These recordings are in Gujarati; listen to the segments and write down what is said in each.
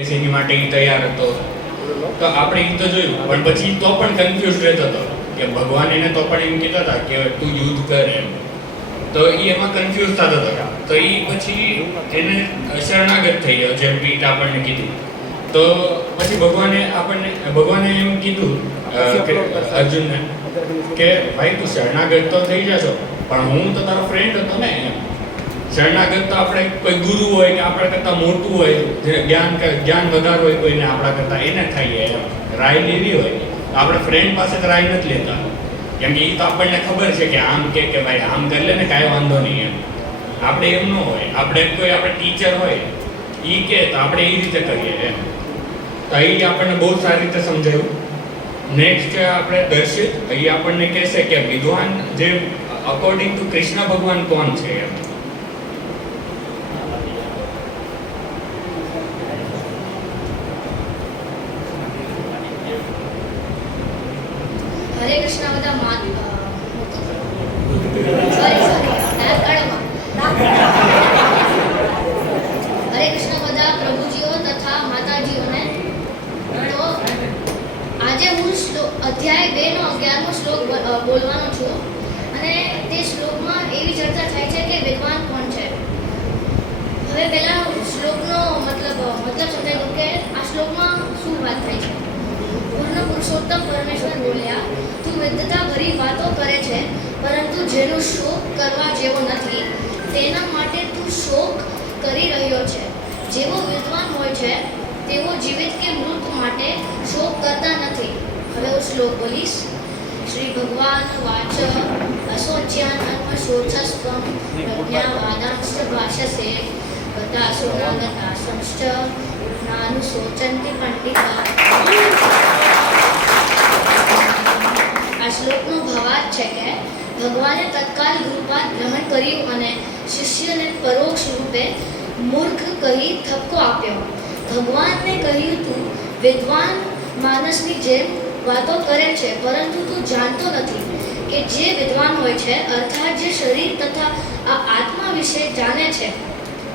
એની માટે ઈ તૈયાર હતો. તો આપણે ઈ તો જોયું, પણ પછી તો પણ કન્ફ્યુઝ રહેતો હતો કે ભગવાન એને તો પણ એમ કહેતા હતા કે તું યુદ્ધ કર એમ. તો ઈ એમાં કન્ફ્યુઝ થતો હતો. તો ઈ પછી એને શરણાગત થઈ ગયો, જેમ પીઠ આપણને કીધું. તો પછી ભગવાને એમ કીધું અર્જુનને કે ભાઈ તું શરણાગત તો થઈ જશો, પણ હું તો તારો ફ્રેન્ડ હતો ને એમ. શરણાગત તો આપણે કોઈ ગુરુ હોય કે આપણા કરતાં મોટું હોય, જે જ્ઞાન વધારે હોય કોઈને આપણા કરતાં, એને થઈએ એમ. રાય લેવી હોય આપણે ફ્રેન્ડ પાસે રાય નથી લેતા, કેમ કે એ તો આપણને ખબર છે કે આમ કે ભાઈ આમ કરી લે ને કાંઈ વાંધો નહીં એમ. આપણે એમ ન હોય, આપણે કોઈ આપણે ટીચર હોય એ કે તો આપણે એ રીતે કરીએ એમ. તો એ આપણને બહુ સારી રીતે સમજાયું. નેક્સ્ટ આપણે દર્શિત, એ આપણને કહેશે કે વિદ્વાન જે અકોર્ડિંગ ટુ કૃષ્ણ ભગવાન કોણ છે એમ. હરે કૃષ્ણ બધા હરે કૃષ્ણ બધા પ્રભુજીઓ તથા માતાજીઓને. તો આજે હું અધ્યાય 2 નો 11મો શ્લોક બોલવાનો છું. અને તે શ્લોકમાં એવી ચર્ચા થાય છે કે વિદ્વાન કોણ છે. હવે પહેલા શ્લોકનો મતલબ સમજાય દઉં કે આ શ્લોકમાં શું વાત થાય છે. પૂર્ણ પુરુષોત્તમ પરમેશ્વર બોલ્યા, તું વિદ્વતા ભરી વાતો કરે છે, પરંતુ જેનો શોક કરવા જેવો નથી તેના માટે તું શોક કરી રહ્યો છે. જેવો વિદ્વાન હોય છે તેવો જીવિત કે મૃત માટે શોક કરતા નથી. હવે હું શ્લોક બોલીશ. શ્રી ભગવાન વાચ અશોચ્યાનન્મ શોચસ્વમ પ્રજ્ઞાવાદાંશ્ચ ભાષસે ગતાસુનાગતાસંશ્ચ નાનુશોચન્તિ પંડિતા. આ શ્લોકનો ભાવાર્થ છે કે ભગવાને તત્કાલ ગુરુપાદ ગ્રહણ કર્યું અને શિષ્યને પરોક્ષ રૂપે મૂર્ખ કહી ઠપકો આપ્યો. ભગવાનને કહ્યું, તું વિદ્વાન માણસની જેમ વાતો કરે છે, પરંતુ તું જાણતો નથી કે જે વિદ્વાન હોય છે, અર્થાત જે શરીર તથા આ આત્મા વિશે જાણે છે,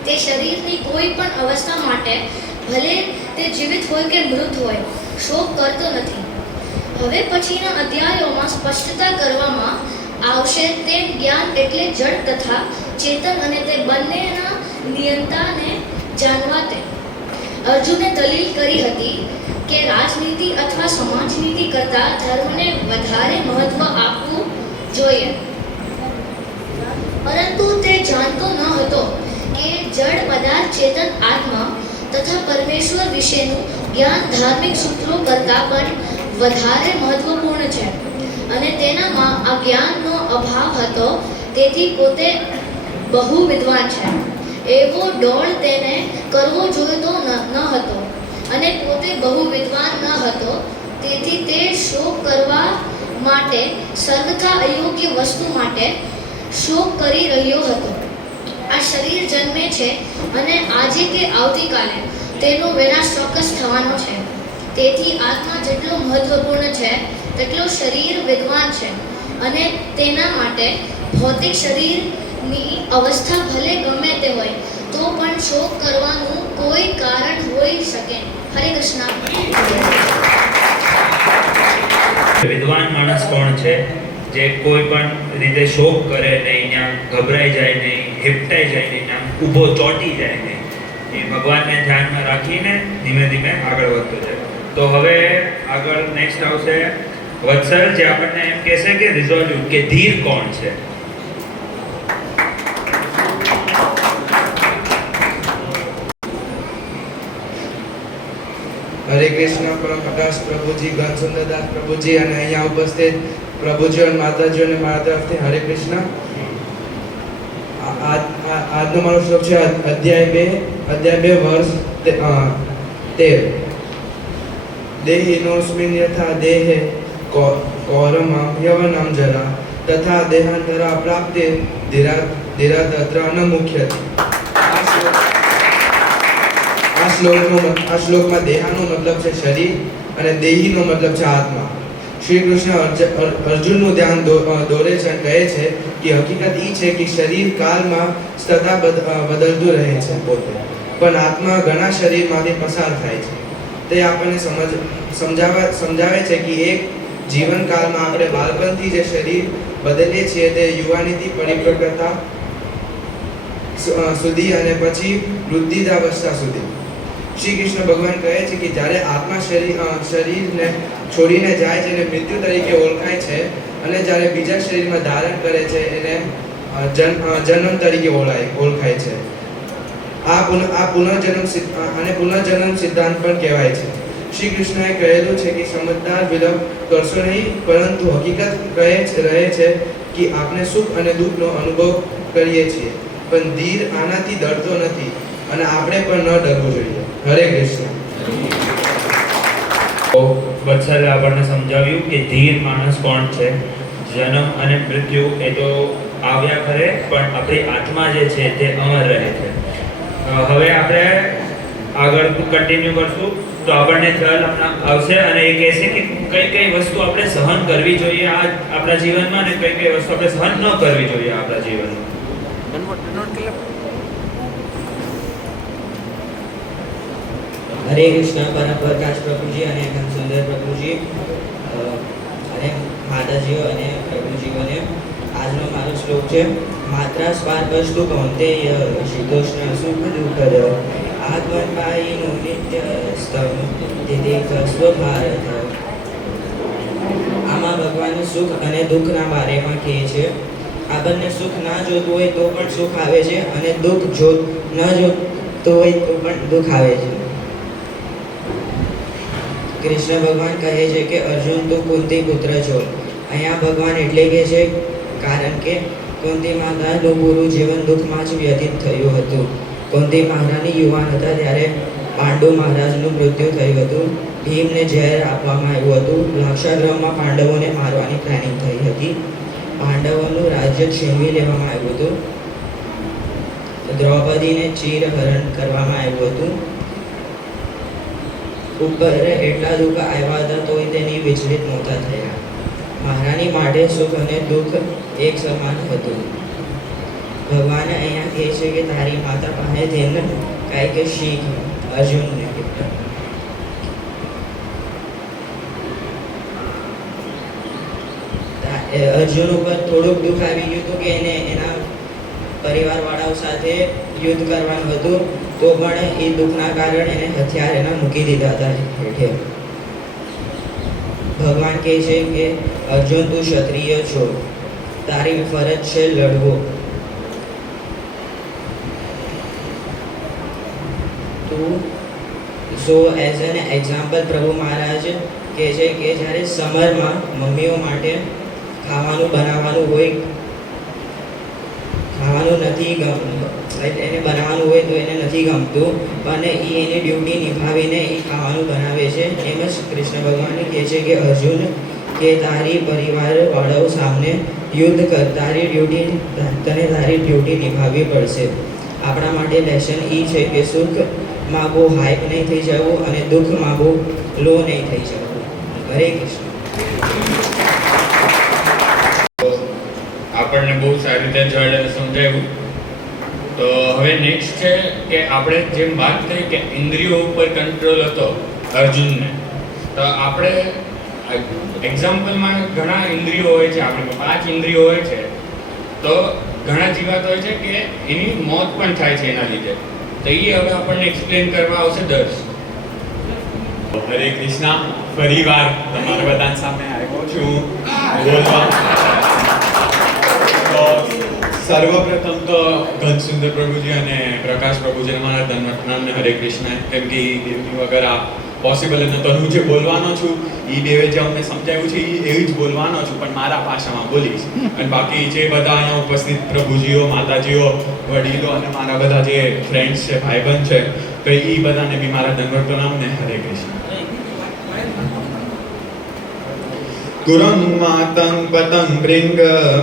તે શરીરની કોઈ પણ અવસ્થા માટે ભલે તે જીવિત હોય કે મૃત હોય શોક કરતો નથી. હવે પછીના અધ્યાયોમાં સ્પષ્ટતા કરવામાં આવશે તેમ જ્ઞાન એટલે જડ તથા ચેતન અને તે બંનેના નિયંતાને જાણવા તે. અર્જુને દલીલ કરી હતી કે રાજનીતિ અથવા સમાજનીતિ કરતાં ધર્મને વધારે મહત્વ આપવું જોઈએ, પરંતુ તે જાણતો ન હતો કે જડ પદાર્થ, ચેતન આત્મા તથા પરમેશ્વર વિશેનું જ્ઞાન ધાર્મિક સૂત્રો કરતાં પણ વધારે મહત્વપૂર્ણ છે અને તેનામાં આ જ્ઞાનનો અભાવ હતો. તેથી પોતે બહુ વિદ્વાન છે એવો ડોળ તેને કરવો જોઈતો ન હતો અને પોતે બહુ વિદ્વાન ન હતો, તેથી તે શોક કરવા માટે સર્વથા અયોગ્ય વસ્તુ માટે શોક કરી રહ્યો હતો. આ શરીર જન્મે છે અને આજે કે આવતીકાલે તેનો વિનાશ ચોક્કસ થવાનો છે. તેથી આત્મા જેટલો મહત્વપૂર્ણ છે તેટલો શરીર વિદ્વાન છે અને તેના માટે ભૌતિક શરીરની અવસ્થા ભલે ગમે તે હોય તો પણ શોક કરવાનું કોઈ કારણ હોઈ શકે. હરે કૃષ્ણ. વિદ્વાન માણસ કોણ છે જે કોઈ પણ રીતે શોક કરે નહીં, ત્યાં ગભરાઈ જાય નહીં, હિપટાઈ જાય નહીં, ત્યાં ઊભો ચોંટી જાય નહીં, એ ભગવાનને ધ્યાનમાં રાખીને ધીમે ધીમે આગળ વધતો જાય. તો હવે આગળ નેક્સ્ટ આવશે વત્સલ, જે આપણને એમ કહેશે કે રિઝોલ્યુટ કે ધીર કોણ છે. હરે કૃષ્ણ પરમપ્રકાશ પ્રભુજી, ઘનસુંદરદાસ પ્રભુજી અને અહીંયા ઉપસ્થિત પ્રભુજીઓ અને માતાજીઓને મારા તરફથી હરે કૃષ્ણ. આજનો મારો શ્લોક છે અધ્યાય 2 વર્ષ 13. દેહિનોસ્મિન યથા દેહે કૌરમમ યવનમ જરા તથા દેહાંતરા પ્રાપ્તે ધીરા તત્ર ન મુખ્યતે. આ શ્લોકમાં દેહાનો મતલબ છે શરીર અને દેહીનો મતલબ છે આત્મા. શ્રી કૃષ્ણ અર્જુનનું ધ્યાન દોરે છે અને કહે છે કે હકીકત એ છે કે શરીર કાળમાં સદા બદલતું રહે છે પોતે, પણ આત્મા ઘણા શરીરમાંથી પસાર થાય છે. તે આપણને સમજાવે છે કે એક જીવનકાળમાં આપણે બાળપણથી જે શરીર બદલીએ છીએ તે યુવાનીથી પરિપક્વતા સુધી અને પછી વૃદ્ધિદાવસ્થા સુધી. શ્રી કૃષ્ણ ભગવાન કહે છે કે જ્યારે આત્મા શરીરને છોડીને જાય છે એને મૃત્યુ તરીકે ઓળખાય છે, અને જ્યારે બીજા શરીરમાં ધારણ કરે છે એને જન્મ તરીકે ઓળખાય છે. આ પુનર્જન્મ સિદ્ધાંત પણ કહેવાય છે. શ્રી કૃષ્ણએ કહેલું છે કે સમજદાર વિલંબ કરશો નહીં, પરંતુ હકીકત રહે છે કે આપણે સુખ અને દુઃખનો અનુભવ કરીએ છીએ, પણ ધીર આનાથી ડરતો નથી અને આપણે પણ ન ડરવું જોઈએ. હરે કૃષ્ણ. તો વત્સલે આપણને સમજાવ્યું કે ધીર માણસ કોણ છે. જન્મ અને મૃત્યુ એ તો આવ્યા કરે, પણ આપણી આત્મા જે છે તે અમર રહે છે. હવે આપણે આગળ કન્ટિન્યુ કરશું તો આપણને ખ્યાલ આવશે અને એ કહેશે કે કઈ કઈ વસ્તુ આપણે સહન કરવી જોઈએ આપણા જીવનમાં અને કઈ કઈ વસ્તુ આપણે સહન ન કરવી જોઈએ આપણા જીવનમાં. હરે કૃષ્ણ. પરમ પ્રકાશ પ્રભુજી અને ઘન સુંદર પ્રભુજી અને માતાજીઓ અને પ્રભુજીઓને આજનો મારો શ્લોક છે. માત્રા સ્પાર્કસ્તુ કૌંતેય શીતોષ્ણ સુખ દુઃખદ આત્મનપાયીનું નિત્ય સ્તવ તિતિકસ્વ ભારત. આમાં ભગવાન સુખ અને દુઃખના બારેમાં કહે છે. આપણને સુખ ના જોતું હોય તો પણ સુખ આવે છે, અને દુઃખ ન જોતું હોય તો પણ દુઃખ આવે છે. કૃષ્ણ ભગવાન કહે છે કે અર્જુન તું કુંતી પુત્ર છો. અહીંયા ભગવાન એટલે કે છે કારણ કે કુંતી માતાનું પૂરું જીવન દુઃખમાં જ વ્યતીત થયું હતું. કુંતી મહારાણી યુવાન હતા ત્યારે પાંડુ મહારાજનું મૃત્યુ થયું હતું. ભીમને ઝેર આપવામાં આવ્યું હતું. લાક્ષાગૃહમાં પાંડવોને મારવાની પ્લાનિંગ થઈ હતી. પાંડવોનું રાજ્ય છીનવી લેવામાં આવ્યું હતું. દ્રૌપદીને ચીરહરણ કરવામાં આવ્યું હતું. ઉપર એટલા દુઃખ આવ્યા હતા તોય તેની વિચલિત નહોતા થયા. મહારાણી માટે સુખ અને દુઃખ એક સમાન હતું. ભગવાન અહીંયા કહે છે કે તારી માતા પાસે તેને કાંઈક શીખ. અર્જુનને અર્જુન ઉપર થોડુંક દુઃખ આવી ગયું હતું કે એને એના પરિવારવાળાઓ સાથે યુદ્ધ કરવાનું હતું, તો પણ એ દુઃખના કારણે એને હથિયાર એના મૂકી દીધા હતા હેઠે. ભગવાન કહે છે કે અર્જુન તું ક્ષત્રિય છો, તારી ફરજ છે લડવો. સો એઝ એન એક્ઝામ્પલ પ્રભુ મહારાજ કહે છે કે જ્યારે સમરમાં મમ્મીઓ માટે ખાવાનું બનાવવાનું હોય, ખાવાનું નથી એને બનાવવાનું હોય તો એને નથી ગમતું, પણ એ એની ડ્યુટી નિભાવીને એ ખાવાનું બનાવે છે. એમ જ કૃષ્ણ ભગવાન કહે છે કે અર્જુન કે તારી પરિવારવાળાઓ સામે યુદ્ધ કર, તારી ડ્યુટી નિભાવવી પડશે. આપણા માટે લેસન એ છે કે સુખમાં બહુ હાઈપ નહીં થઈ જવું અને દુઃખમાં બહુ લો નહીં થઈ જવું. હરે કૃષ્ણ. આપણને બહુ સારી રીતે જળ સમજાવ્યું. તો હવે નેક્સ્ટ છે કે આપણે જેમ વાત કરી કે ઇન્દ્રિયો ઉપર કંટ્રોલ હતો અર્જુનને, તો આપણે એક્ઝામ્પલમાં ઘણા ઇન્દ્રિયો હોય છે, આપણે 5 ઇન્દ્રિયો હોય છે, તો ઘણા જીવાત હોય છે કે એની મોત પણ થાય છે એના લીધે. તો એ હવે આપણને એક્સપ્લેન કરવા આવશે દર્શ. હરે કૃષ્ણ. ફરી વાર તમારા બધા સામે આવ્યો છું બોલવા. તો સર્વપ્રથમ તો ઘનસુંદર પ્રભુજી અને પ્રકાશ પ્રભુજી મારા ધન્યવાદ હરે કૃષ્ણ. કેમ કે દેવની વગર આ પોસિબલ નહોતો. હું જે બોલવાનો છું એ દેવે જે અમને સમજાવ્યું છે એ એવી જ બોલવાનો છું, પણ મારા ભાષામાં બોલીશ. અને બાકી જે બધા અહીંયા ઉપસ્થિત પ્રભુજીઓ, માતાજીઓ, વડીલો અને મારા બધા જે ફ્રેન્ડ્સ છે, ભાઈબંધ છે, તો એ બધાને બી મારા ધન્યવાદ નામને હરે કૃષ્ણ. ગુરમ માતં પતં ભૃંગ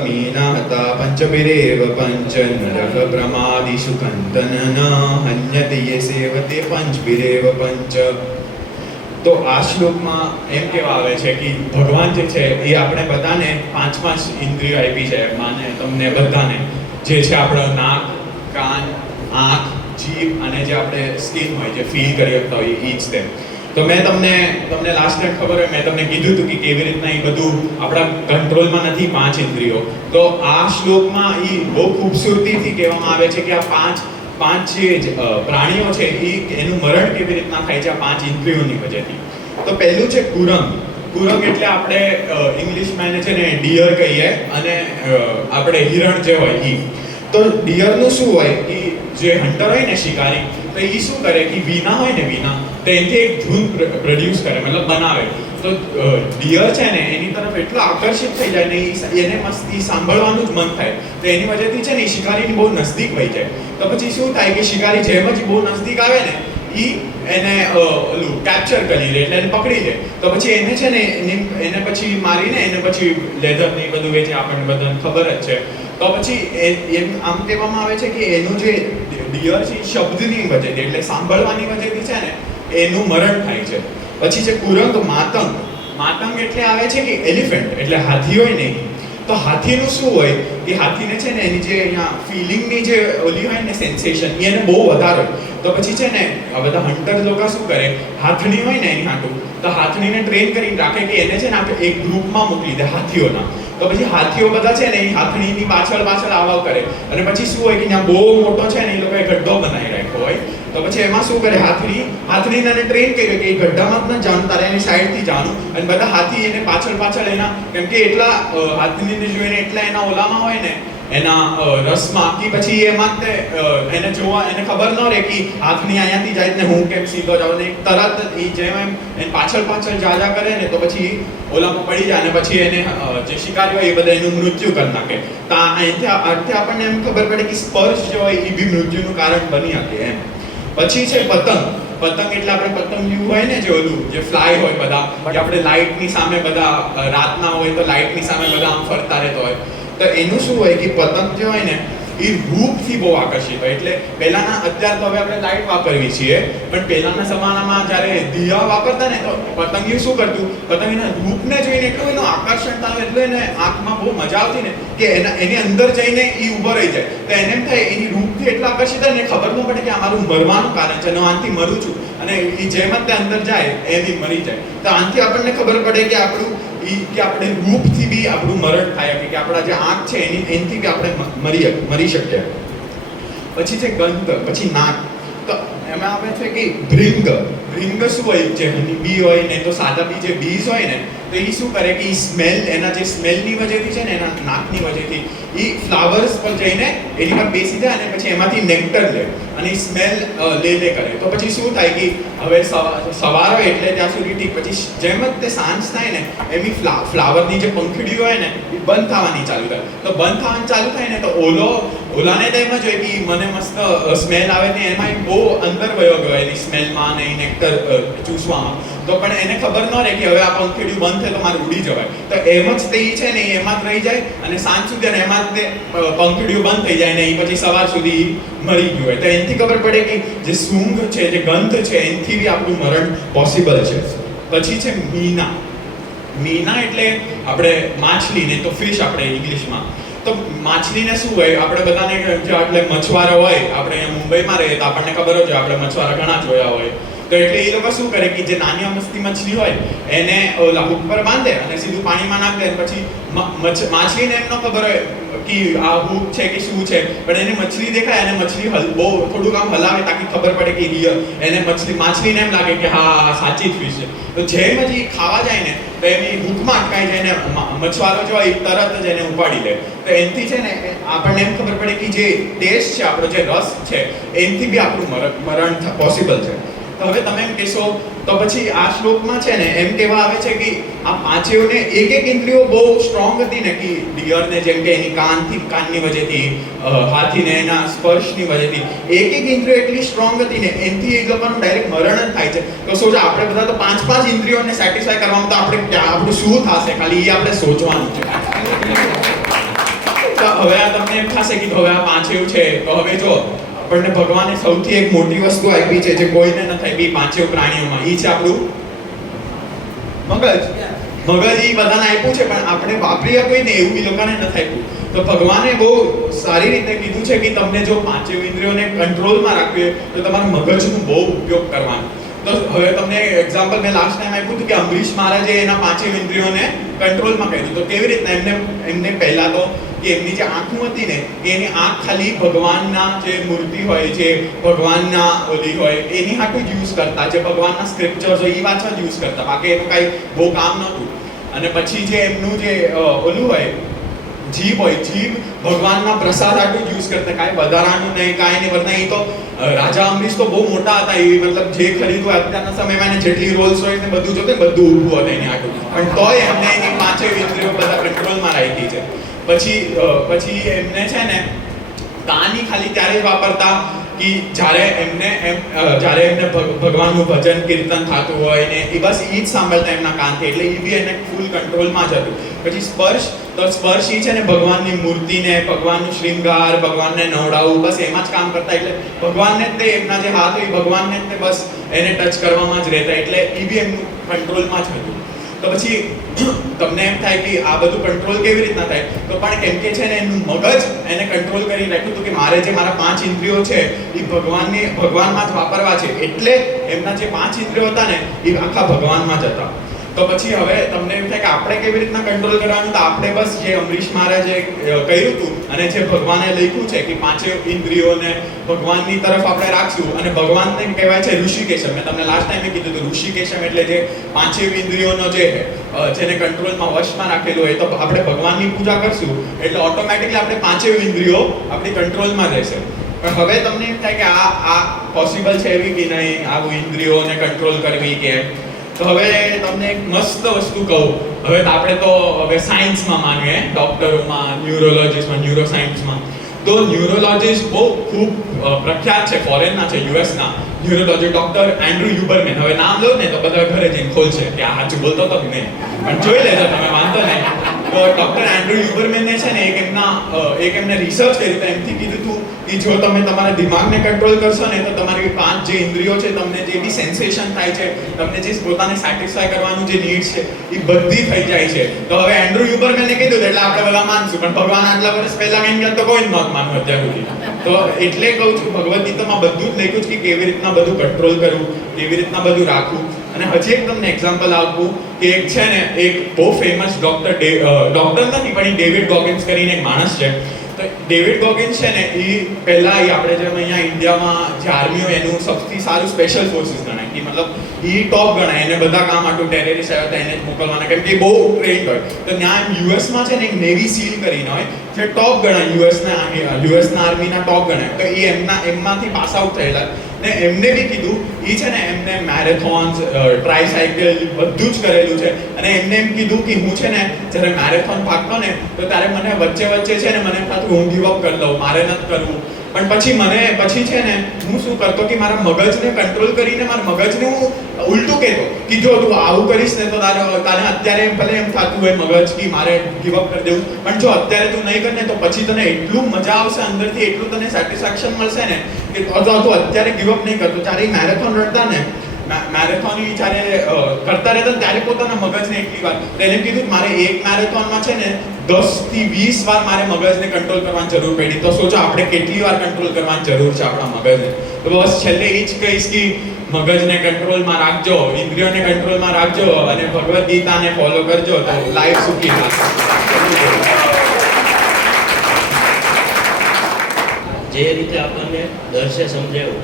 મીનાતા પંચબિરેવ પંચ નરઃ પ્રમાદિષુ કંતન ન હન્યતે યે સેવતે પંચબિરેવ પંચ. તો આ શ્લોકમાં એમ કહેવા આવે છે કે ભગવાન જે છે એ આપણે બધાને 5 ઇન્દ્રિયો આપી છે, માને તમને બધાને, જે છે આપણો નાક, કાન, આંખ, જીભ અને જે આપણે સ્કિન હોય જે ફીલ કરી શકતા હોય એ જ તે. તો મેં તમને લાસ્ટ ટાઈમ ખબર હોય મેં તમને કીધું હતું કે કેવી રીતના એ બધું આપણા કંટ્રોલમાં નથી 5 ઇન્દ્રિયો. તો આ શ્લોકમાં એ બહુ ખૂબસૂરતીથી કહેવામાં આવે છે કે આ પાંચ જે પ્રાણીઓ છે એનું મરણ કેવી રીતના થાય છે આ 5 ઇન્દ્રિયોની વજહથી. તો પહેલું છે કુરંગ. કુરંગ એટલે આપણે ઇંગ્લિશમાં એને છે ને ડિયર કહીએ અને આપણે હિરણ જે હોય એ. તો ડિયરનું શું હોય કે જે હન્ટર હોય ને શિકારી તો એ શું કરે કે વીણા હોય ને વીણા તો એનાથી એક ધૂન પ્રોડ્યુસ કરે મતલબ બનાવે. તો ડિયર છે ને એની તરફ એટલો આકર્ષિત થઈ જાય ને એને મસ્તી સાંભળવાનું જ મન થાય. તો એની વજહથી છે ને એ શિકારીની બહુ નજદીક વહી જાય. તો પછી શું થાય કે શિકારી જેમ જ બહુ નજદીક આવે ને એને ઓલું કેપ્ચર કરી લે એટલે એને પકડી લે. તો પછી એને છે ને એને પછી મારીને એને પછી લેધર ને એ બધું વેચે આપણને બધાને ખબર જ છે. તો પછી એમ આમ કહેવામાં આવે છે કે એનું જે ડિયર છે એ શબ્દની વજહથી એટલે સાંભળવાની વજહથી છે ને એનું મરણ થાય છે. પછી છે કુરંગ માતંગ. માતંગ એટલે આવે છે કે એલિફન્ટ એટલે હાથી હોય ને. તો હાથીનું શું હોય કે હાથીને છે ને એની જે અહીંયા ફિલિંગની જે ઓલી હોય ને સેન્સેશન એને બહુ વધારે હોય. તો પછી છે ને આ બધા હન્ટર લોકો શું કરે હાથણી હોય ને એની હાટું તો હાથણીને ટ્રેન કરીને રાખે કે એને છે ને આપણે એક ગ્રુપમાં મોકલી દે હાથીઓના. તો પછી હાથીઓ બધા છે ને એ હાથણીની પાછળ આવાવ કરે અને પછી શું હોય કે ત્યાં બહુ મોટો છે ને એ લોકોએ ગड्ढો બનાવી રાખ્યો હોય. તો પછી એમાં શું કરે હાથણીને ટ્રેન કર્યો કે એ ગड्ढામાં જ ન જવાનું તારે એની સાઈડથી જવાનું અને બધા હાથી એને પાછળ એના કેમ કે એટલા હાથણીને જોઈને એટલા એના ઓલામાં હોય ને એના રસમાં કે પછી એમાં એને જોવા એને ખબર ન રહે કે હાથની અહીંયાથી જાય ને હું કેમ સીધો જાઉં ને તરત એ જેમ એમ પાછળ જા કરે ને તો પછી ઓલામાં પડી જાય અને પછી એને જે શિકારી હોય એ બધા એનું મૃત્યુ કરી નાખે. તો અહીંથી આપણને એમ ખબર પડે કે સ્પર્શ જે હોય એ બી મૃત્યુનું કારણ બની શકે એમ. પછી છે પતંગ. પતંગ એટલે આપણે પતંગિયું હોય ને જે ઓલું જે ફ્લાય હોય બધા કે આપણે લાઇટની સામે બધા રાતના હોય તો લાઇટની સામે બધા આમ ફરતા રહેતો હોય. તો એનું શું હોય કે પતંગ જે હોય ને એ રૂપથી બહુ આકર્ષિત હોય. એટલે પહેલાના અત્યારે તો હવે આપણે લાઇટ વાપરવી છીએ પણ પહેલાના જમાનામાં જ્યારે દિયા વાપરતા ને તો પતંગિયું શું કરતું પતંગ એના રૂપને જોઈને એટલું એનું આકર્ષણ થાય એટલું એને આંખમાં બહુ મજા આવતી ને કે એની અંદર જઈને એ ઊભો રહી જાય. તો એને એમ થાય એની રૂપથી એટલું આકર્ષિત થાય ને ખબર ન પડે કે આ મારું મરવાનું કારણ છે ને આનાથી મરું છું અને એ જેમ જ તે અંદર જાય એથી મરી જાય. તો આનાથી આપણને ખબર પડે કે આપણું કે આપણે રૂપથી બી આપણું મરણ થાય કે આપણા જે આંખ છે એનાથી બી આપણે મરી શકીએ. પછી છે ગંધ. પછી નાક. તો એમાં આવે છે કે ભૃંગ. ભૃંગ શું હોય જે હની બી હોય ને તો સાદા બી જે બીજ હોય ને તો એ શું કરે કે સ્મેલ એના જે સ્મેલની વજહથી છે ને એના નાકની વજહથી એ ફ્લાવર્સ પર જઈને એની પર બેસી જાય અને પછી એમાંથી નેક્ટર લે અને સ્મેલ લે કરે. તો પછી શું થાય કે હવે સવાર હોય એટલે ત્યાં સુધી ઠીક પછી જેમ જ તે સાંજ થાય ને એમની ફ્લાવરની જે પંખડીઓ હોય ને એ બંધ થવાની ચાલુ થાય. તો બંધ થવાની ચાલુ થાય ને તો ઓલાને તો એમ જ હોય કે મને મસ્ત સ્મેલ આવે ને એમાં બહુ અંદર વયો ગયો એની સ્મેલમાં અને નેક્ટર ચૂસવામાં. તો પણ એને ખબર ન રહે કે હવે આ પંખડીયું બંધ થાય તો મારે ઉડી જવાય. તો એમ જ તે છે ને એમાં જ રહી જાય અને સાંજ સુધી અને એમાં જ તે પંખડીયું બંધ થઈ જાય ને એ પછી સવાર સુધી મરી ગયું હોય. તો એનાથી ખબર પડે કે જે સૂંઘ છે જે ગંધ છે એનાથી બી આપણું મરણ પોસિબલ છે. પછી છે મીના. મીના એટલે આપણે માછલીને તો ફિશ આપણે ઇંગ્લિશમાં. તો માછલીને શું હોય આપણે બધાને એટલે મછવારો હોય આપણે અહીંયા મુંબઈમાં રહીએ તો આપણને ખબર જ હોય આપણે મછવારા ઘણા જોયા હોય. તો એટલે એ લોકો શું કરે કે જે નાની અમસ્તી મછલી હોય એને ઓલા હુક પર બાંધે અને સીધું પાણીમાં નાખે પછી માછલીને એમ ન ખબર હોય કે આ હુક છે કે શું છે પણ એને મછલી દેખાય અને મછલી બહુ થોડુંક આમ હલાવે તાકી ખબર પડે કે એને માછલીને એમ લાગે કે હા સાચી જ ફિશ છે. તો જેમ જ એ ખાવા જાય ને તો એની હુકમાં અટકાઈ જાય ને મછવારો જો એ તરત જ એને ઉપાડી લે. તો એનાથી છે ને આપણને એમ ખબર પડે કે જે ટેસ્ટ છે આપણો જે રસ છે એનાથી બી આપણું મરણ પોસિબલ છે. તો હવે તમે એમ કહેશો તો પછી આ શ્લોકમાં છે ને એમ કહેવા આવે છે કે આ પાંચેયને એક ઇન્દ્રિયો બહુ સ્ટ્રોંગ હતી ને કે ડિયરને જેમ કે એની કાનની વજહથી હાથીને એના સ્પર્શની વજહથી એક ઇન્દ્રિયો એટલી સ્ટ્રોંગ હતી ને એનાથી એ લોકોનું ડાયરેક્ટ મરણ જ થાય છે. તો સોચો આપણે બધા તો પાંચ ઇન્દ્રિયોને સેટિસ્ફાય કરવામાં તો આપણું શું થશે ખાલી એ આપણે સોચવાનું છે. તો હવે આ તમને એમ થશે કે હવે આ પાંચેય છે તો હવે જો આપણને ભગવાને સૌથી એક મોટી વસ્તુ આપી છે જે કોઈને નથી આપી પાંચેય પ્રાણીઓમાં એ છે આપણું મગજ. મગજ એ બધાને આપ્યું છે પણ આપણે વાપરી કોઈ ને એવું એ લોકોને નથી આપ્યું. તો ભગવાને બહુ સારી રીતે કીધું છે કે તમને જો પાંચેય ઇન્દ્રિયોને કંટ્રોલમાં રાખવી હોય તો તમારા મગજનો બહુ ઉપયોગ કરવાનો. તો હવે તમને એક્ઝામ્પલ મેં લાસ્ટ ટાઈમ આપ્યું હતું કે અમરીશ મહારાજે એના પાંચેય ઇન્દ્રિયોને કંટ્રોલમાં કર્યું. તો કેવી રીતના એમને પહેલા તો કે એમની જે આંખો હતી ને એની આંખ ખાલી ભગવાનના જે મૂર્તિ હોય, જે ભગવાનના ઓલી હોય એની હાટું જ યુઝ કરતા, જે ભગવાનના સ્ક્રિપ્ચર્સ હોય એ વાંચવા જ યુઝ કરતા, બાકી એનું કાંઈ બહુ કામ નહોતું. અને પછી જે એમનું જે ઓલું હોય જીભ હોય, જીભ ભગવાનના પ્રસાદ હાટું જ યુઝ કરતા, કાંઈ વધારાનું નહીં, કાંઈ નહીં. બધા એ તો રાજા અમરીશ તો બહુ મોટા હતા, એ મતલબ જે ખરીદવું અત્યારના સમયમાં એને જેટલી રોલ્સ રોયસ ને બધું જોતું બધું ઊભું હતું એની હાટું, પણ તોય એમને એની પાંચેય ઇન્દ્રિયો બધા કંટ્રોલમાં રાખી છે. પછી એમને છે ને કાની ખાલી ત્યારે જ વાપરતા કે જ્યારે એમને ભગવાનનું ભજન કીર્તન થતું હોય ને એ બસ એ જ સાંભળતા એમના કાનથી, એટલે એ બી એને ફૂલ કંટ્રોલમાં જ હતું. પછી સ્પર્શ એ છે ને ભગવાનની મૂર્તિને, ભગવાનનું શૃંગાર, ભગવાનને નવડાવવું, બસ એમાં જ કામ કરતા. એટલે ભગવાનને જ તે એમના જે હાથ હોય ભગવાનને જ તે બસ એને ટચ કરવામાં જ રહેતા, એટલે એ બી એમનું કંટ્રોલમાં જ હતું. તો પછી તમને એમ થાય કે આ બધું કંટ્રોલ કેવી રીતના થાય, તો પણ કેમ કે છે ને એનું મગજ એને કંટ્રોલ કરી રાખ્યું હતું કે મારે જે મારા 5 ઇન્દ્રિયો છે એ ભગવાનમાં જ વાપરવા છે, એટલે એમના જે 5 ઇન્દ્રિયો હતા ને એ આખા ભગવાનમાં જ હતા. તો પછી હવે તમને એમ થાય કે આપણે કેવી રીતના કંટ્રોલ કરવાનું, તો આપણે બસ જે અમરીશ મહારાજે કહ્યું હતું અને જે ભગવાને લખ્યું છે કે પાંચેય ઇન્દ્રિયોને ભગવાનની તરફ આપણે રાખશું, અને ભગવાનને કહેવાય છે ઋષિકેશમ. મેં તમને લાસ્ટ ટાઈમે કીધું હતું ઋષિકેશમ એટલે જે પાંચેય ઇન્દ્રિયોનો જેને કંટ્રોલમાં વશમાં રાખેલું હોય, તો આપણે ભગવાનની પૂજા કરશું એટલે ઓટોમેટિકલી આપણે પાંચેય ઇન્દ્રિયો આપણી કંટ્રોલમાં રહેશે. પણ હવે તમને એમ થાય કે આ પોસિબલ છે એવી કે નહીં, આવું ઇન્દ્રિયોને કંટ્રોલ કરવી કે તો હવે તમને એક મસ્ત વસ્તુ કહું. હવે તો આપણે તો હવે સાયન્સમાં માનીએ, ડોક્ટરોમાં, ન્યુરોલોજીસ્ટમાં, ન્યુરોસાયન્સમાં. તો ન્યુરોલોજીસ્ટ બહુ ખૂબ પ્રખ્યાત છે, ફોરેનના છે, યુએસના ન્યુરોલોજી ડોક્ટર એન્ડ્રુ હ્યુબરમેન. હવે નામ લો ને તો બધા ઘરે જઈને ખોલશે કે આ સાચું બોલતો હતો કે નહીં, પણ જોઈ લેજો તમે, વાંધો નહીં. તો ડોક્ટર એન્ડ્રુ હ્યુબરમેને છે ને એક એમને રિસર્ચ કરી તો એમથી કીધું હતું કે જો તમે તમારા દિમાગને કંટ્રોલ કરશો ને તો તમારી 5 જે ઇન્દ્રિયો છે, તમને જે બી સેન્સેશન થાય છે, તમને જે પોતાને સેટિસ્ફાય કરવાનું જે નીડ છે એ બધી થઈ જાય છે. તો હવે એન્ડ્રુ હ્યુબરમેને કીધું એટલે આપણે બધા માનશું, પણ ભગવાન આટલા વર્ષ પહેલા કઈ કહ્યું તો કોઈ જ નહોતું માનવું અત્યાર સુધી. તો એટલે કહું છું ભગવદ ગીતામાં બધું જ લખ્યું છે કે કેવી રીતના બધું કંટ્રોલ કરવું, કેવી રીતના બધું રાખવું. અને હજી એક તમને એક્ઝામ્પલ આપું કે એક છે ને એક બહુ ફેમસ ડોક્ટર નથી પણ એ ડેવિડ ગોગિન્સ કરીને એક માણસ છે. તો ડેવિડ ગોગિન્સ છે ને એ પહેલા આપણે જેમ અહીંયા ઇન્ડિયામાં જે આર્મી હોય એનું સૌથી સારું સ્પેશિયલ ફોર્સિસ ગણાય, કે મતલબ એ ટોપ ગણાય, એને બધા કામ આટલું ટેરરિસ્ટ આવ્યા હતા એને જ મોકલવાના, કેમ કે બહુ ટ્રેન્ડ હોય. તો ત્યાં યુએસમાં છે ને એક નેવી સીલ કરીને હોય જે ટોપ ગણાય, યુએસના આર્મીના ટોપ ગણાય. તો એ એમમાંથી પાસ આઉટ થયેલા ને એમને બી કીધું એ છે ને એમને મેરેથોન્સ, ટ્રાયસાયકલ બધું જ કરેલું છે. અને એમને એમ કીધું કે હું છે ને જ્યારે મેરેથોન ભાગતો ને તો ત્યારે મને વચ્ચે છે ને મને એમ થતું હું ગીવ અપ કરી દઉં, મારે નથી કરવું. પણ પછી છે ને હું શું કરતો કે મારા મગજને કંટ્રોલ કરીને મારા મગજને હું ઉલટું કહેતો કે જો તું આવું કરીશ ને તો તારે અત્યારે ભલે એમ થતું હોય મગજ કે મારે ગીવ અપ કરી દેવું, પણ જો અત્યારે તું નહીં કરે ને તો પછી તને એટલું મજા આવશે અંદરથી, એટલું તને સેટિસ્ફેક્શન મળશે ને કે તું અત્યારે ગીવ અપ નહીં કરતો. જ્યારે મેરેથોન રડતા ને મેરેથોન જ્યારે કરતા રહેતા ત્યારે પોતાના મગજને એટલી વાર એને કીધું મારે એક મેરેથોનમાં છે ને 10 થી 20 વાર મારે મગજને કંટ્રોલ કરવાની જરૂર પડી. તો સોચો આપણે કેટલી વાર કંટ્રોલ કરવાની જરૂર છે આપણા મગજને. તો બસ છેલ્લે એ જ કહીશ કે મગજને કંટ્રોલમાં રાખજો, ઇન્દ્રિયોને કંટ્રોલમાં રાખજો અને ભગવદ ગીતાને ફોલો કરજો તો લાઈફ સુખી થશે. જે રીતે આપણને દર્શે સમજાવ્યું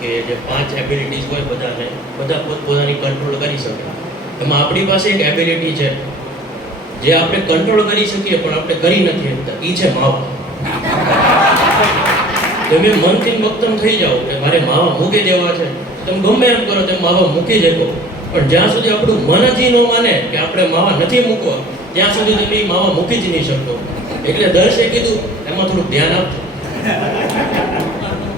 કે જે 5 એબિલિટીઝ હોય બધાને, બધા પોતપોતાની કંટ્રોલ કરી શકે. એમાં આપણી પાસે એક એબિલિટી છે જે આપણે કંટ્રોલ કરી શકીએ પણ આપણે કરી નથી શકતા, એ છે માવા. તમે મનથી મક્તમ થઈ જાઓ કે મારે માવા મૂકી દેવા છે, તમે ગમે એમ કરો તેમ માવા મૂકી શકો, પણ જ્યાં સુધી આપણું મન જ ન માને કે આપણે માવા નથી મૂકવા ત્યાં સુધી તમે એ માવા મૂકી જ નહીં શકતો. એટલે દર્શે કીધું એમાં થોડું ધ્યાન આપજો.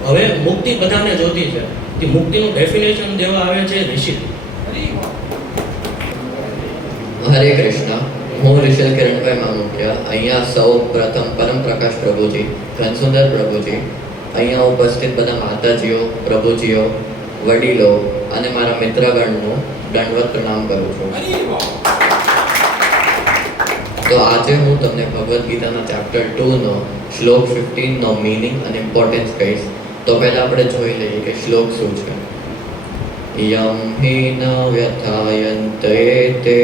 હવે મુક્તિ બધાને જોતી છે, કે મુક્તિનું ડેફિનેશન દેવા આવે છે ઋષિ. હરે કૃષ્ણ. હું ઋષિલ કિરણભાઈ મામુકિયા. અહીંયા સૌ પ્રથમ પરમ પ્રકાશ પ્રભુજી, ઘનસુંદર પ્રભુજી, અહીંયા ઉપસ્થિત બધા માતાજીઓ, પ્રભુજીઓ, વડીલો અને મારા મિત્રગણનું દંડવત પ્રણામ કરું છું. તો આજે હું તમને ભગવદ્ ગીતાના ચેપ્ટર 2નો શ્લોક 15નો મીનિંગ અને ઇમ્પોર્ટન્સ કહીશ. તો પહેલાં આપણે જોઈ લઈએ કે શ્લોક શું છે. યમ હિ ન વ્યથાયન્તે તે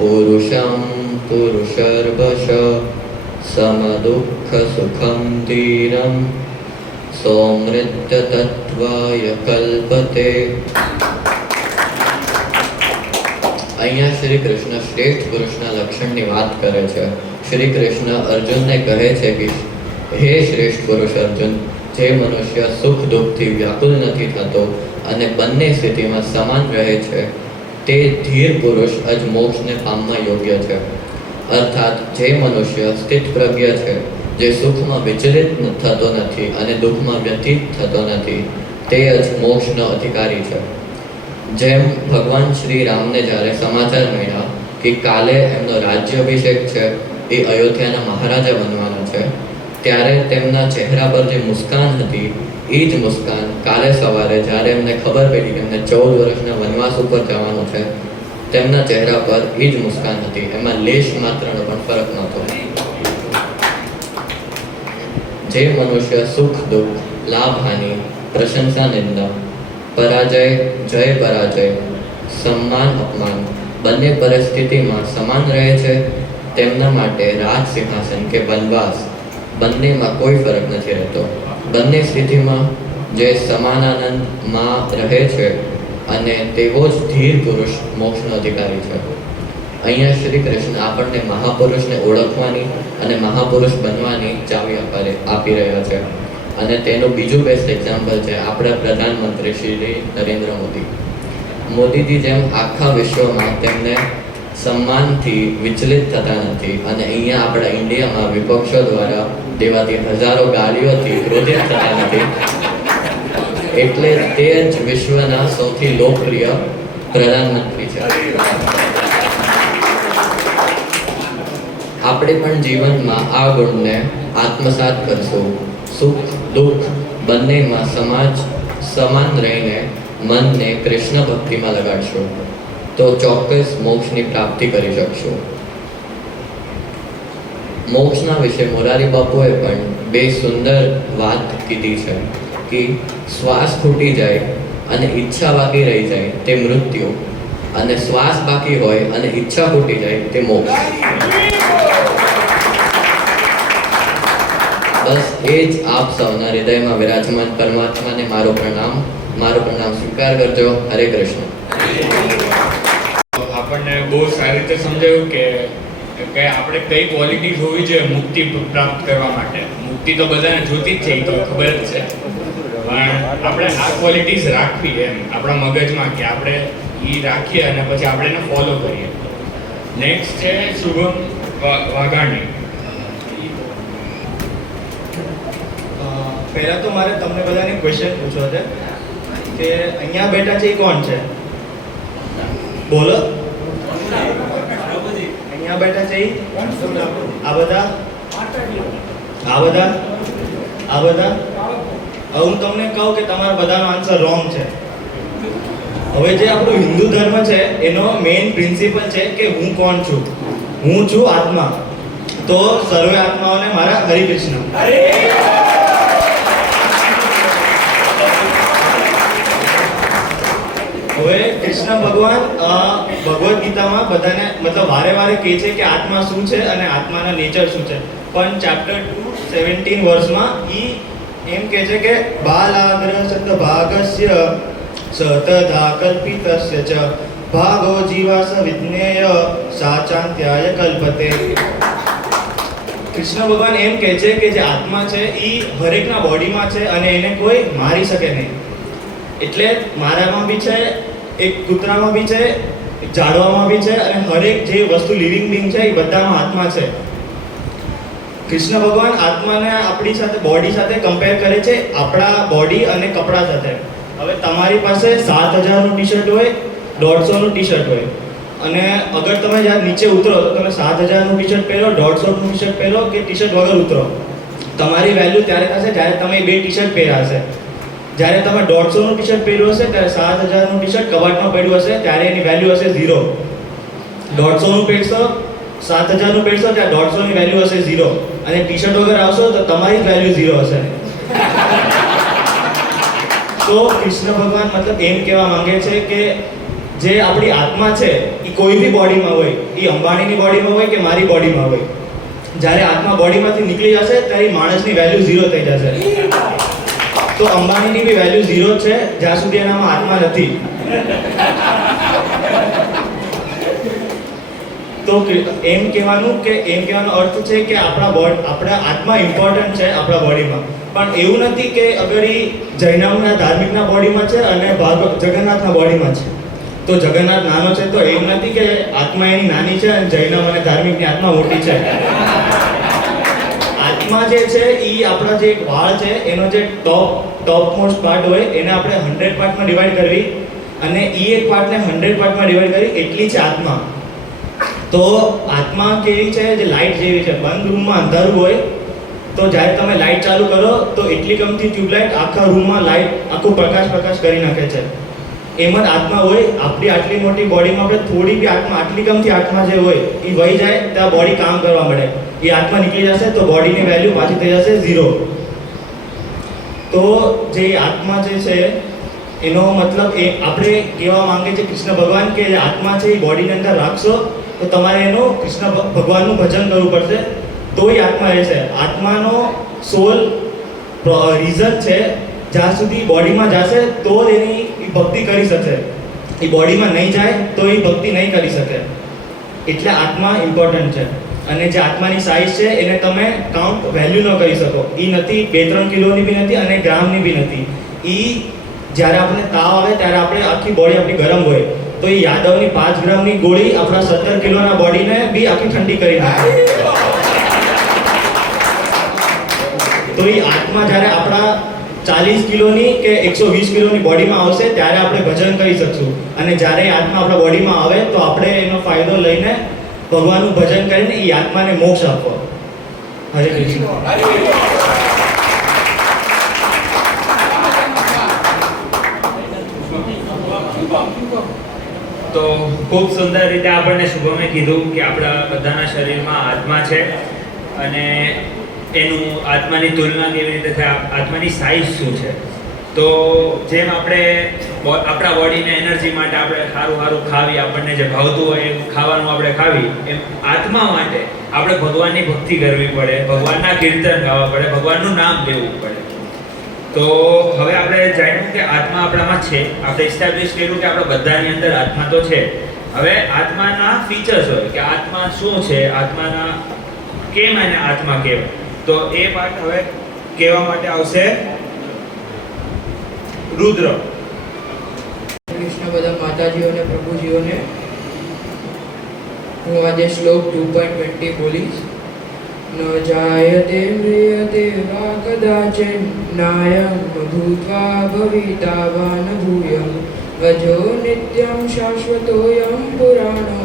પુરુષમ પુરુષર્વશ સમદુઃખ સુખમ ધીરમ સોમૃત્ય તત્વાય કલ્પતે. અહીંયા શ્રી કૃષ્ણ શ્રેષ્ઠ પુરુષના લક્ષણની વાત કરે છે. શ્રી કૃષ્ણ અર્જુનને કહે છે કે હે શ્રેષ્ઠ પુરુષ અર્જુન, જે મનુષ્ય સુખ દુઃખથી વ્યાકુલ નથી થતો અને બંને સ્થિતિમાં સમાન રહે છે તે ધીર પુરુષ જ મોક્ષને પામવા યોગ્ય છે. અર્થાત જે મનુષ્ય સ્થિતપ્રજ્ઞ છે, જે સુખમાં વિચલિત થતો નથી અને દુઃખમાં વ્યથિત થતો નથી, તે જ મોક્ષનો અધિકારી છે. જેમ ભગવાન શ્રી રામને જ્યારે સમાચાર મળ્યા કે કાલે એમનો રાજ્યાભિષેક છે, એ અયોધ્યાના મહારાજા બનવાના છે, ત્યારે તેમના ચહેરા પર જે મુસ્કાન હતી એ જ મુસ્કાન કાલે સવારે જ્યારે એમને ખબર પડી કે એમને 14 વર્ષના વનવાસ ઉપર જવાનું છે, તેમના ચહેરા પર એ જ મુસ્કાન હતી. એમાં લેશ માત્રનો પણ ફરક નહોતો. જે મનુષ્ય સુખ દુઃખ, લાભ હાનિ, પ્રશંસા નિંદા, પરાજય જય પરાજય, સન્માન અપમાન બંને પરિસ્થિતિમાં સમાન રહે છે, તેમના માટે રાજ સિંહાસન કે વનવાસ બંનેમાં કોઈ ફરક નથી રહેતો. બંને સ્થિતિમાં જે સમાનાનંદમાં રહે છે અને તેવો જ ધીર પુરુષ મોક્ષનો અધિકારી છે. અહીંયા શ્રી કૃષ્ણ આપણને મહાપુરુષને ઓળખવાની અને મહાપુરુષ બનવાની ચાવી આપી રહ્યા છે. અને તેનું બીજું બેસ્ટ એક્ઝામ્પલ છે આપણા પ્રધાનમંત્રી શ્રી નરેન્દ્ર મોદી. મોદીજી જેમ આખા વિશ્વમાં તેમને સન્માનથી વિચલિત થતા નથી અને અહીંયા આપણા ઇન્ડિયામાં વિપક્ષો દ્વારા દેવાતી હજારો ગાડીઓથી ક્રોધિત થતા નથી, એટલે તે જ વિશ્વના સૌથી લોકપ્રિય પ્રધાનમંત્રી છે. આપણે પણ જીવનમાં આ ગુણને આત્મસાત કરશું. સુખ દુઃખ બંનેમાં સમાન રહીને મનને કૃષ્ણ ભક્તિમાં લગાડશું તો ચોક્કસ મોક્ષની પ્રાપ્તિ કરી શકશું. મોક્ષના વિશે મોરારી બાપુએ પણ બે સુંદર વાત કીધી છે કે શ્વાસ ખૂટી જાય અને ઈચ્છા બાકી રહી જાય તે મૃત્યુ, અને શ્વાસ બાકી હોય અને ઈચ્છા ખૂટી જાય તે મોક્ષ. બસ એ જ આપ સૌના હૃદયમાં વિરાજમાન પરમાત્માને મારો પ્રણામ સ્વીકાર કરજો. હરે કૃષ્ણ. આપણને બહુ સારી રીતે સમજાયું કે આપણે કઈ ક્વોલિટી હોવી જોઈએ મુક્તિ પ્રાપ્ત કરવા માટે. મુક્તિ તો બધાને જોતી જ છે, એ તો ખબર જ છે, પણ આપણે આ ક્વોલિટીઝ રાખવી એમ આપણા મગજમાં કે આપણે એ રાખીએ અને પછી આપણે એને ફોલો કરીએ. નેક્સ્ટ છે શુભમ વાઘાણી. પહેલાં તો મારે તમને બધાને ક્વેશ્ચન પૂછવો છે કે અહીંયા બેઠા છે એ કોણ છે? બોલો. અહીંયા બેઠા છે એ આ બધા હું તમને કહું કે તમારા બધાનો આન્સર રોંગ છે. હવે જે આપણું હિન્દુ ધર્મ છે એનો મેઇન પ્રિન્સિપલ છે કે હું કોણ છું? હું છું આત્મા. તો સર્વે આત્માઓને મારા હરિકૃષ્ણ. હવે કૃષ્ણ ભગવાન ભગવદ્ ગીતામાં બધાને મતલબ વારે વારે કહે છે કે આત્મા શું છે અને આત્માના નેચર શું છે, પણ ચેપ્ટર 2:17 વર્ષમાં એમ કહે છે કે બાલાગ્ર સતભાગસ્ય સતધા કલ્પિતસ્ય ચ ભાગો જીવાસ વિજ્ઞેય સાચાંત્યાય કલ્પતે. કૃષ્ણ ભગવાન એમ કહે છે કે જે આત્મા છે એ હરેકના બોડીમાં છે અને એને કોઈ મારી શકે નહીં. એટલે મારામાં બી છે, એક કૂતરામાં બી છે, એક ઝાડવામાં બી છે, અને હરેક જે વસ્તુ લિવિંગ બિંગ છે એ બધામાં આત્મા છે. કૃષ્ણ ભગવાન આત્માને આપણી સાથે બોડી સાથે કમ્પેર કરે છે, આપણા બોડી અને કપડા સાથે. હવે તમારી પાસે 7000નું ટી શર્ટ હોય, 150નું ટી શર્ટ હોય, અને અગર તમે જ્યારે નીચે ઉતરો તો તમે 7000નું ટી શર્ટ પહેરો, 150નું ટી શર્ટ પહેરો કે ટી શર્ટ વગર ઉતરો, તમારી વેલ્યુ ત્યારે થશે જ્યારે તમે બે ટી શર્ટ પહેર્યા હશે. જ્યારે તમે 150નું ટી શર્ટ પહેર્યું હશે ત્યારે 7000નું ટી શર્ટ કબાટમાં પડ્યું હશે ત્યારે એની વેલ્યુ હશે 0. 150નું પહેરશો 7,000 નું પહેરશો ત્યાં 150 ની વેલ્યુ હશે 0 અને ટી શર્ટ વગર આવશો તો તમારી જ વેલ્યુ 0 હશે. તો કૃષ્ણ ભગવાન મતલબ એમ કહેવા માંગે છે કે જે આપણી આત્મા છે એ કોઈ બી બોડીમાં હોય, એ અંબાણીની બોડીમાં હોય કે મારી બોડીમાં હોય, જ્યારે આત્મા બોડીમાંથી નીકળી જશે ત્યારે માણસની વેલ્યુ 0 થઈ જશે. તો અંબાણીની બી વેલ્યુ 0 છે જ્યાં સુધી એનામાં આત્મા નથી. તો એમ કહેવાનો અર્થ છે કે આપણા આત્મા ઇમ્પોર્ટન્ટ છે આપણા બોડીમાં, પણ એવું નથી કે અગર એ જૈનના ધાર્મિકના બોડીમાં છે અને જગન્નાથના બોડીમાં છે તો જગન્નાથ નાનો છે, તો એમ નથી કે આત્મા એની નાની છે અને જૈનમ અને ધાર્મિકની આત્મા મોટી છે. આત્મા જે છે એ આપણા જે વાળ છે એનો જે ટોપ મોસ્ટ પાર્ટ હોય એને આપણે 100 પાર્ટમાં ડિવાઈડ કરવી અને એ એક પાર્ટને 100 પાર્ટમાં ડિવાઈડ કરી એટલી છે આત્મા. તો આત્મા કેવી છે? જે લાઇટ જેવી છે. બંધ રૂમમાં અંધારું હોય તો જ્યારે તમે લાઇટ ચાલુ કરો તો એટલી કમથી ટ્યુબલાઇટ આખા રૂમમાં આખું પ્રકાશ કરી નાખે છે. એમ જ આત્મા હોય. આપણી આટલી મોટી બોડીમાં આપણે થોડી બી આટલી કમથી આત્મા જે હોય એ વહી જાય ત્યાં બોડી કામ કરવા મળે. એ આત્મા નીકળી જશે તો બોડીની વેલ્યુ પાછી થઈ જશે 0. તો જે આત્મા જે છે એનો મતલબ એ આપણે કહેવા માંગે છે કૃષ્ણ ભગવાન કે જે આત્મા છે એ બોડીની અંદર રાખશો તો તમારે એનું કૃષ્ણ ભગવાનનું ભજન કરવું પડશે તો એ આત્મા રહેશે. આત્માનો સોલ રીઝન છે જ્યાં સુધી બોડીમાં જશે તો જ એની ભક્તિ કરી શકશે. એ બોડીમાં નહીં જાય તો એ ભક્તિ નહીં કરી શકે. એટલે આત્મા ઇમ્પોર્ટન્ટ છે. અને જે આત્માની સાઇઝ છે એને તમે કાઉન્ટ વેલ્યુ ન કરી શકો. એ નથી 2-3 કિલોની બી નથી અને ગ્રામની બી નથી. એ જ્યારે આપણે તાવ આવે ત્યારે આપણે આખી બોડી આપણી ગરમ હોય તો એ યાદવની 5 ગ્રામની ગોળી આપણા 17 કિલોના બોડીને બી આખી ઠંડી કરી નાખે. તો એ આત્મા જ્યારે આપણા 40 કિલોની કે 120 કિલોની બોડીમાં આવશે ત્યારે આપણે ભજન કરી શકશું. અને જ્યારે આત્મા આપણા બોડીમાં આવે તો આપણે એનો ફાયદો લઈને ભગવાનનું ભજન કરીને એ આત્માને મોક્ષ આપવો. હરે કૃષ્ણ. તો ખૂબ સુંદર રીતે આપણને શુભમે કીધું કે આપણા બધાના શરીરમાં આત્મા છે અને એનું આત્માની તુલના કેવી રીતે થાય, આત્માની સાઇઝ શું છે. તો જેમ આપણે આપણા બોડીને એનર્જી માટે આપણે સારું ખાવી, આપણને જે ભાવતું હોય એ ખાવાનું આપણે ખાવી, એમ આત્મા માટે આપણે ભગવાનની ભક્તિ કરવી પડે, ભગવાનના કીર્તન ગાવા પડે, ભગવાનનું નામ લેવું પડે. તો હવે આપણે જાણ્યું કે આત્મા આપણામાં છે, આપણે એસ્ટાબ્લિશ કર્યું કે આપણા બધાની અંદર આત્મા તો છે. હવે આત્માના ફીચર્સ હોય કે આત્મા શું છે, આત્માના કેમ એને આત્મા કહેવાય, તો એ પાઠ હવે કહેવા માટે આવશે રુદ્ર. કૃષ્ણ બધા માતાજીઓને પ્રભુજીઓને હું આજે શ્લોક 2.20 બોલીશ. ન જાયતે મ્રિયતે વા કદાચિન નાયં ભૂત્વા ભવિતા વા ન ભૂયં અજો નિત્યં શાશ્વતોયં પુરાણો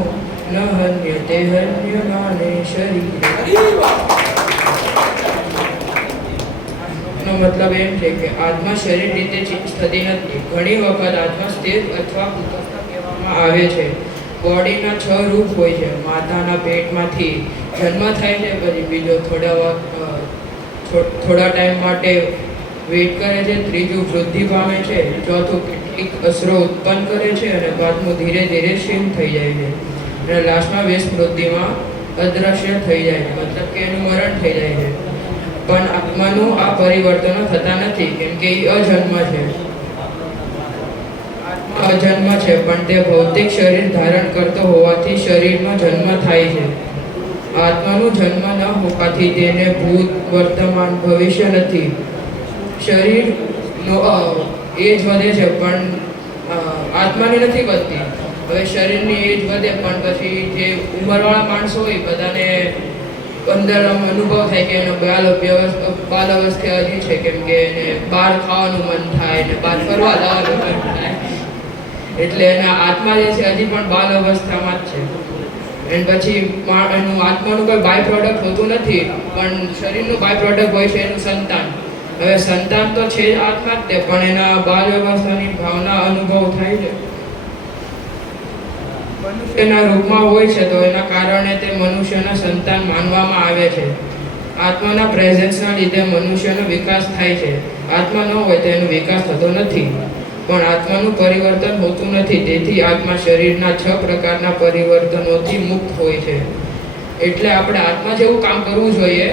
ન હન્યતે હન્યમાને શરીરે. નો મતલબ એમ છે કે આત્મા શરીર રીતે ચેન્જ થતી નથી. ઘણી વખત આત્મા સ્થિર અથવા કુતસ્થા કહેવામાં આવે છે. બોડીના 6 રૂપ હોય છે. માતાના પેટમાંથી જન્મ થાય છે, પછી બીજો થોડા ટાઈમ માટે વેઇટ કરે છે, ત્રીજું વૃદ્ધિ પામે છે, ચોથું કેટલીક અસરો ઉત્પન્ન કરે છે અને પાંચમું ધીરે ધીરે ક્ષીણ થઈ જાય છે અને લાસ્ટમાં વિસ્મૃતિમાં અદ્રશ્ય થઈ જાય છે, મતલબ કે એનું મરણ થઈ જાય છે. પણ આત્માનું આ પરિવર્તનો થતા નથી કેમ કે એ અજન્મ છે. અજન્મ છે પણ તે ભૌતિક શરીર ધારણ કરતો હોવાથી શરીરનો જન્મ થાય છે. આત્માનો જન્મ ન હોવાથી તેને ભૂત, વર્તમાન, ભવિષ્ય નથી. શરીરનો એજ વધે છે પણ આત્માની નથી વધતી. હવે શરીરની એજ વધે પણ પછી જે ઉંમરવાળા માણસો હોય બધાને અંદર અનુભવ થાય કે એનો બાલ અવસ્થા હજી છે કેમ કે એને બહાર ખાવાનું મન થાય ને બહાર ફરવા જવાનું મન થાય, એટલે એના આત્મા જે છે હજી પણ બાલ અવસ્થામાં જ છે. એન્ડ પછી એનું આત્માનું કોઈ બાય પ્રોડક્ટ હોતું નથી પણ શરીરનું બાય પ્રોડક્ટ હોય છે એનું સંતાન. હવે સંતાન તો છે જ આત્મા જ તે પણ એના બાલ અવસ્થાની ભાવના અનુભવ થાય છે. મનુષ્યના રૂપમાં હોય છે તો એના કારણે તે મનુષ્યના સંતાન માનવામાં આવે છે. આત્માના પ્રેઝન્સના લીધે મનુષ્યનો વિકાસ થાય છે. આત્મા ન હોય તો એનો વિકાસ થતો નથી, પણ આત્માનું પરિવર્તન હોતું નથી. તેથી આત્મા શરીરના 6 પ્રકારના પરિવર્તનોથી મુક્ત હોય છે. એટલે આપણે આત્મા જેવું કામ કરવું જોઈએ,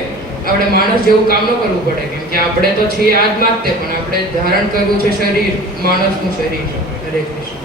આપણે માણસ જેવું કામ ન કરવું પડે, કેમ કે આપણે તો છીએ આત્મા જ તે, પણ આપણે ધારણ કરવું છે શરીર, માણસનું શરીર. હરે કૃષ્ણ.